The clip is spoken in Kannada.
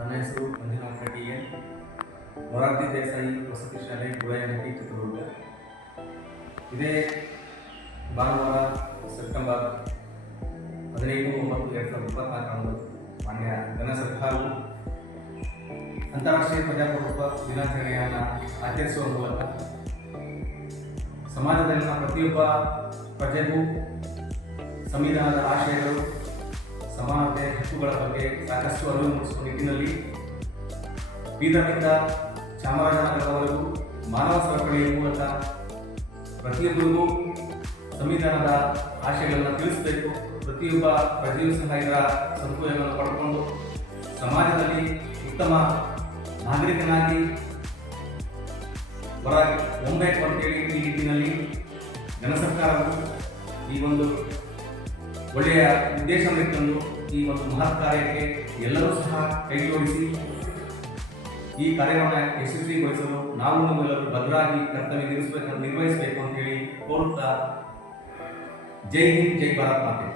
ನನ್ನ ಹೆಸರು ಮಂಜುನಾಥ ಟಿ.ಎನ್. ಮೊರಾರ್ಜಿ ದೇಸಾಯಿ ವಸತಿ ಶಾಲೆ ಗುಳೇನಹಟ್ಟಿ ಚಿತ್ರದುರ್ಗ. ಇದೇ ಭಾನುವಾರ ಸೆಪ್ಟೆಂಬರ್ 15/9/2024 ಮಾನ್ಯ ಘನ ಸರ್ಕಾರವು ಅಂತಾರಾಷ್ಟ್ರೀಯ ಪ್ರಜಾಪ್ರಭುತ್ವ ದಿನಾಚರಣೆಯನ್ನು ಆಚರಿಸುವ ಮೂಲಕ ಸಮಾಜದಲ್ಲಿನ ಪ್ರತಿಯೊಬ್ಬ ಪ್ರಜೆಗೂ ಸಂವಿಧಾನದ ಆಶಯಗಳು, ಸಮಾನತೆ, ಹಕ್ಕುಗಳ ಬಗ್ಗೆ ಸಾಕಷ್ಟು ಅರಿವು ಮೂಡಿಸುವ ನಿಟ್ಟಿನಲ್ಲಿ ಬೀದರ್ನಿಂದ ಚಾಮರಾಜನಗರದವರೆಗೂ ಮಾನವ ಸರಪಳಿಯ ಮೂಲಕ ಪ್ರತಿಯೊಬ್ಬರಿಗೂ ಸಂವಿಧಾನದ ಆಶಯಗಳನ್ನು ತಿಳಿಸಬೇಕು. ಪ್ರತಿಯೊಬ್ಬ ಪ್ರಜೆಯೂ ಸಹ ಇದರ ಸದುಪಯೋಗವನ್ನು ಪಡ್ಕೊಂಡು ಸಮಾಜದಲ್ಲಿ ಉತ್ತಮ ನಾಗರಿಕನಾಗಿ ಹೊರಹೊಮ್ಮಬೇಕು ಅಂತೇಳಿ ಈ ನಿಟ್ಟಿನಲ್ಲಿ ಘನ ಸರ್ಕಾರವು ಈ ಒಂದು ಒಳ್ಳೆಯ ಉದ್ದೇಶವನ್ನು ಇಟ್ಟುಕೊಂಡು ಈ ಒಂದು ಮಹತ್ ಕಾರ್ಯಕ್ಕೆ ಎಲ್ಲರೂ ಸಹ ಕೈಜೋಡಿಸಿ ಈ ಕಾರ್ಯವನ್ನು ಯಶಸ್ವಿಗೊಳಿಸಲು ನಾವು ನೀವೆಲ್ಲರೂ ಭದ್ರಾಗಿ ಕರ್ತವ್ಯ ನಿರ್ವಹಿಸಬೇಕು ಅಂತೇಳಿ ಕೋರುತ್ತಾ ಜೈ ಹಿಂದ್, ಜೈ ಭಾರತ್ ಮಾತೆ.